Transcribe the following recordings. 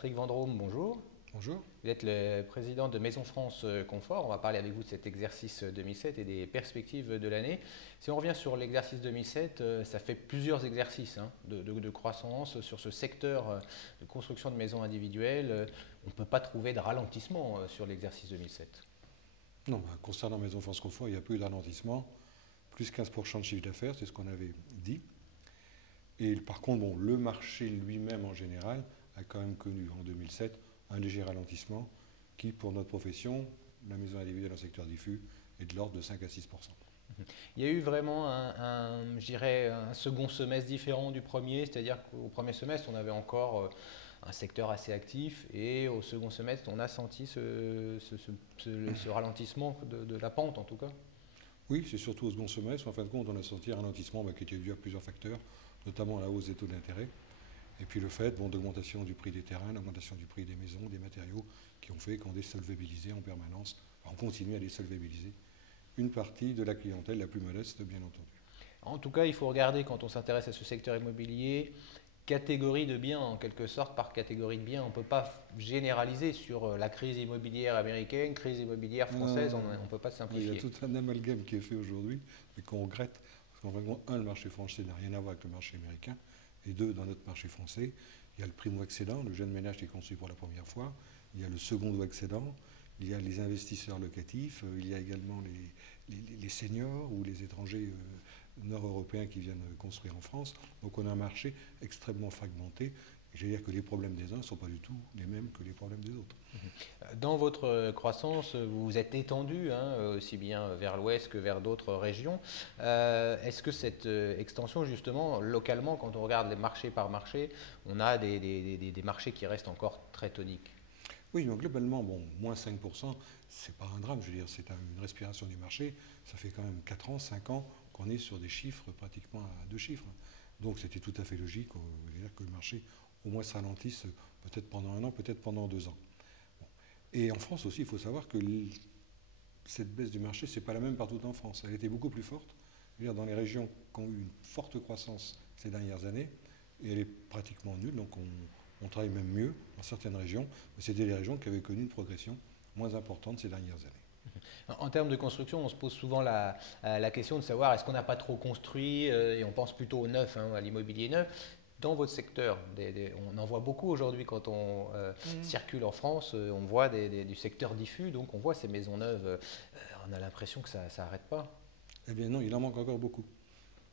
Patrick Vendrome, bonjour. Bonjour. Vous êtes le président de Maison France Confort. On va parler avec vous de cet exercice 2007 et des perspectives de l'année. Si on revient sur l'exercice 2007, ça fait plusieurs exercices de croissance sur ce secteur de construction de maisons individuelles. On ne peut pas trouver de ralentissement sur l'exercice 2007. Non, concernant Maison France Confort, il n'y a plus de ralentissement, plus 15% de chiffre d'affaires, c'est ce qu'on avait dit. Et par contre, bon, le marché lui-même en général a quand même connu en 2007 un léger ralentissement qui, pour notre profession, la maison individuelle en secteur diffus, est de l'ordre de 5 à 6%. Il y a eu vraiment je dirais, un second semestre différent du premier, c'est-à-dire qu'au premier semestre, on avait encore un secteur assez actif et au second semestre, on a senti ce ralentissement de la pente en tout cas. Oui, c'est surtout au second semestre, en fin de compte, on a senti un ralentissement qui était dû à plusieurs facteurs, notamment la hausse des taux d'intérêt. Et puis le fait d'augmentation du prix des terrains, l'augmentation du prix des maisons, des matériaux, qui ont fait qu'on désolvabilisait en permanence, on continue à désolvabiliser une partie de la clientèle la plus modeste, bien entendu. En tout cas, il faut regarder quand on s'intéresse à ce secteur immobilier, catégorie de biens en quelque sorte par catégorie de biens. On ne peut pas généraliser sur la crise immobilière américaine, crise immobilière française, on ne peut pas Il y a simplifier. tout un amalgame qui est fait aujourd'hui, mais qu'on regrette, parce qu'en fait, un, le marché français n'a rien à voir avec le marché américain, et deux, dans notre marché français, il y a le primo-accédant, le jeune ménage qui est construit pour la première fois, il y a le secondo-accédant, il y a les investisseurs locatifs, il y a également les seniors ou les étrangers nord-européens qui viennent construire en France. Donc on a un marché extrêmement fragmenté. Je veux dire que les problèmes des uns ne sont pas du tout les mêmes que les problèmes des autres. Dans votre croissance, vous vous êtes étendu, aussi bien vers l'ouest que vers d'autres régions. Est-ce que cette extension, justement, localement, quand on regarde les marchés par marché, on a des marchés qui restent encore très toniques? Oui, donc globalement, bon, moins 5%, c'est pas un drame, je veux dire, c'est une respiration du marché. Ça fait quand même 4 ans, 5 ans qu'on est sur des chiffres pratiquement à deux chiffres. Donc c'était tout à fait logique que le marché au moins se ralentisse peut-être pendant un an, peut-être pendant 2 ans. Bon. Et en France aussi, il faut savoir que cette baisse du marché, c'est pas la même partout en France. Elle était beaucoup plus forte. Je veux dire, dans les régions qui ont eu une forte croissance ces dernières années, et elle est pratiquement nulle, donc on travaille même mieux dans certaines régions, mais c'était les régions qui avaient connu une progression moins importante ces dernières années. En termes de construction, on se pose souvent la question de savoir est-ce qu'on n'a pas trop construit et on pense plutôt au neuf, à l'immobilier neuf. Dans votre secteur, on en voit beaucoup aujourd'hui quand on circule en France, on voit du secteur diffus, donc on voit ces maisons neuves, on a l'impression que ça n'arrête pas. Eh bien non, il en manque encore beaucoup.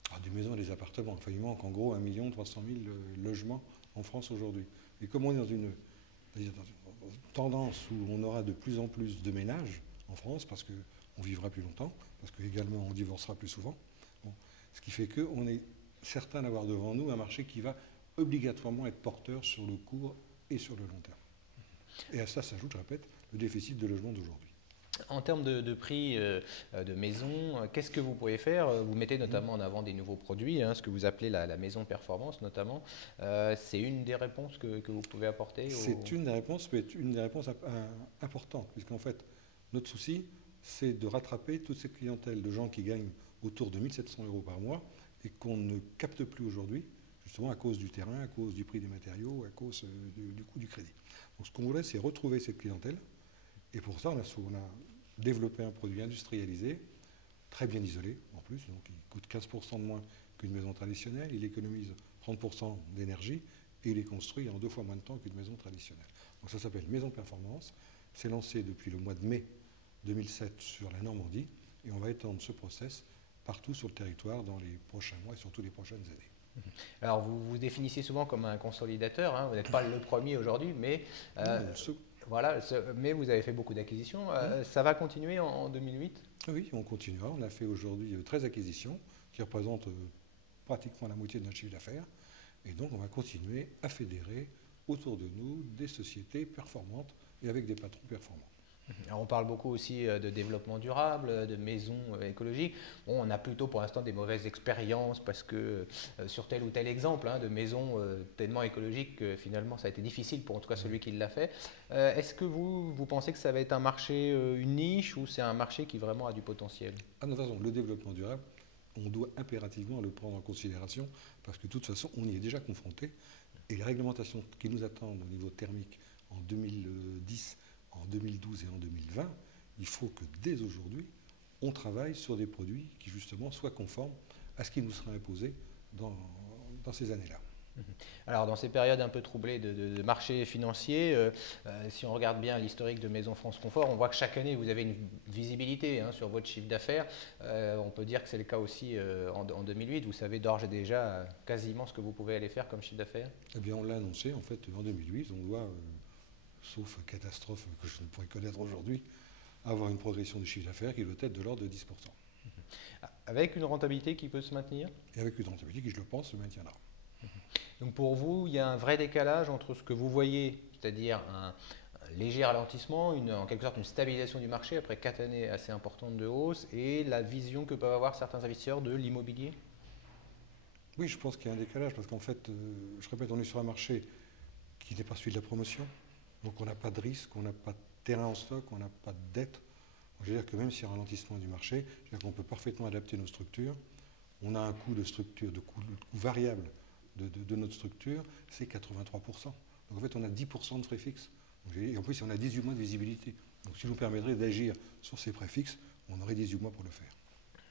Alors, des maisons et des appartements, enfin, il manque en gros 1 300 000 logements en France aujourd'hui. Et comme on est dans une tendance où on aura de plus en plus de ménages en France, parce qu'on vivra plus longtemps, parce qu'également on divorcera plus souvent, bon, ce qui fait qu'on est certain d'avoir devant nous un marché qui va obligatoirement être porteur sur le court et sur le long terme. Et à ça s'ajoute, je répète, le déficit de logement d'aujourd'hui. En termes de prix de maison, qu'est-ce que vous pouvez faire? Vous mettez Mhm. notamment en avant des nouveaux produits, ce que vous appelez la maison performance notamment. C'est une des réponses que vous pouvez apporter C'est une des réponses, mais une des réponses importantes, puisqu'en fait, notre souci, c'est de rattraper toute cette clientèle de gens qui gagnent autour de 1700 euros par mois et qu'on ne capte plus aujourd'hui, justement à cause du terrain, à cause du prix des matériaux, à cause du coût du crédit. Donc ce qu'on voudrait, c'est retrouver cette clientèle, et pour ça, on a développé un produit industrialisé, très bien isolé en plus, donc il coûte 15% de moins qu'une maison traditionnelle, il économise 30% d'énergie, et il est construit en 2 fois moins de temps qu'une maison traditionnelle. Donc ça s'appelle Maison Performance. C'est lancé depuis le mois de mai 2007 sur la Normandie et on va étendre ce process partout sur le territoire dans les prochains mois et surtout les prochaines années. Alors, vous vous définissez souvent comme un consolidateur, vous n'êtes pas le premier aujourd'hui, mais Non, voilà, mais vous avez fait beaucoup d'acquisitions. hmm. Ça va continuer en 2008? Oui, on continuera. On a fait aujourd'hui 13 acquisitions qui représentent pratiquement la moitié de notre chiffre d'affaires. Et donc on va continuer à fédérer autour de nous des sociétés performantes et avec des patrons performants. Alors, on parle beaucoup aussi de développement durable, de maisons écologiques. Bon, on a plutôt pour l'instant des mauvaises expériences parce que sur tel ou tel exemple de maison tellement écologique que finalement ça a été difficile pour en tout cas celui qui l'a fait. Est-ce que vous pensez que ça va être un marché, une niche ou c'est un marché qui vraiment a du potentiel? À notre façon, le développement durable, on doit impérativement le prendre en considération parce que de toute façon, on y est déjà confronté. Et les réglementations qui nous attendent au niveau thermique en 2010, en 2012 et en 2020, il faut que dès aujourd'hui, on travaille sur des produits qui justement soient conformes à ce qui nous sera imposé dans, dans ces années-là. Alors, dans ces périodes un peu troublées de marché financier, si on regarde bien l'historique de Maison France Confort, on voit que chaque année, vous avez une visibilité hein, sur votre chiffre d'affaires. On peut dire que c'est le cas aussi en 2008. Vous savez d'ores et déjà quasiment ce que vous pouvez aller faire comme chiffre d'affaires? Eh bien, on l'a annoncé, en fait, en 2008, on doit, sauf catastrophe que je ne pourrais connaître aujourd'hui, avoir une progression du chiffre d'affaires qui doit être de l'ordre de 10%. Avec une rentabilité qui peut se maintenir? Et avec une rentabilité qui, je le pense, se maintiendra. Donc pour vous, il y a un vrai décalage entre ce que vous voyez, c'est-à-dire un léger ralentissement, en quelque sorte une stabilisation du marché après 4 années assez importantes de hausse, et la vision que peuvent avoir certains investisseurs de l'immobilier? Oui, je pense qu'il y a un décalage parce qu'en fait, je répète, on est sur un marché qui n'est pas celui de la promotion. Donc on n'a pas de risque, on n'a pas de terrain en stock, on n'a pas de dette. Je veux dire que même s'il y a un ralentissement du marché, je veux dire qu'on peut parfaitement adapter nos structures. On a un coût de structure, de coût variable de notre structure, c'est 83%. Donc en fait, on a 10% de frais fixes. Et en plus, on a 18 mois de visibilité. Donc ce qui nous permettrait d'agir sur ces frais fixes, on aurait 18 mois pour le faire.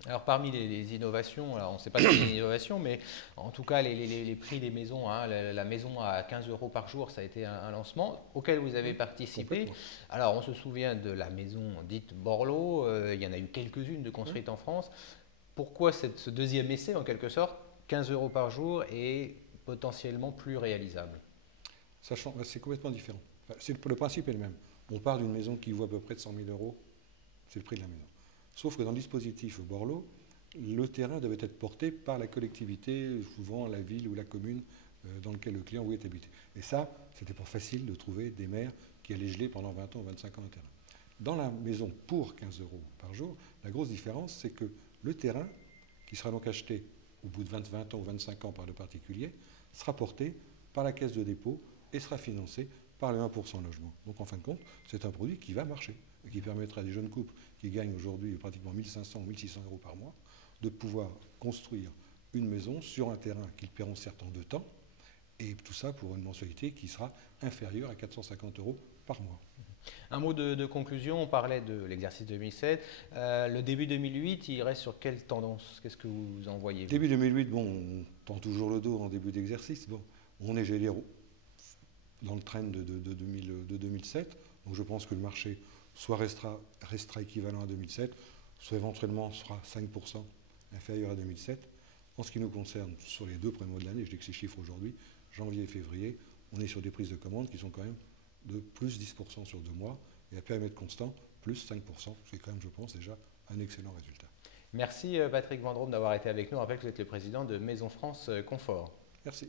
Alors parmi les innovations, alors on ne sait pas si c'est une innovation, mais en tout cas les prix des maisons, hein, la maison à 15 euros par jour, ça a été un lancement auquel vous avez Oui, participé. complètement. Alors on se souvient de la maison dite Borloo, il y en a eu quelques-unes de Oui. construites en France. Pourquoi ce deuxième essai en quelque sorte, 15 euros par jour est potentiellement plus réalisable? Sachant, c'est complètement différent. Enfin, le principe est le même. On part d'une maison qui vaut à peu près de 100 000 euros, c'est le prix de la maison. Sauf que dans le dispositif Borloo, le terrain devait être porté par la collectivité, souvent la ville ou la commune dans laquelle le client voulait habiter. Et ça, c'était pas facile de trouver des maires qui allaient geler pendant 20 ans ou 25 ans un terrain. Dans la maison pour 15 euros par jour, la grosse différence, c'est que le terrain, qui sera donc acheté au bout de 20 ans ou 25 ans par le particulier, sera porté par la caisse de dépôt et sera financé par le 1% logement. Donc en fin de compte, c'est un produit qui va marcher et qui permettra à des jeunes couples qui gagnent aujourd'hui pratiquement 1500 ou 1600 euros par mois de pouvoir construire une maison sur un terrain qu'ils paieront certes en 2 temps, et tout ça pour une mensualité qui sera inférieure à 450 euros par mois. Un mot de conclusion, on parlait de l'exercice 2007. Le début 2008, il reste sur quelle tendance? Qu'est-ce que vous en voyez, vous? Début 2008, bon, on tend toujours le dos en début d'exercice. Bon, on est, j'allais dire, dans le trend de 2007. Donc je pense que le marché soit restera équivalent à 2007, soit éventuellement sera 5% inférieur à 2007. En ce qui nous concerne, sur les 2 premiers mois de l'année, je dis que ces chiffres aujourd'hui, janvier et février, on est sur des prises de commandes qui sont quand même de plus 10% sur 2 mois, et à périmètre constant, plus 5%, c'est quand même, je pense, déjà un excellent résultat. Merci Patrick Vendôme d'avoir été avec nous. Je rappelle que vous êtes le président de Maison France Confort. Merci.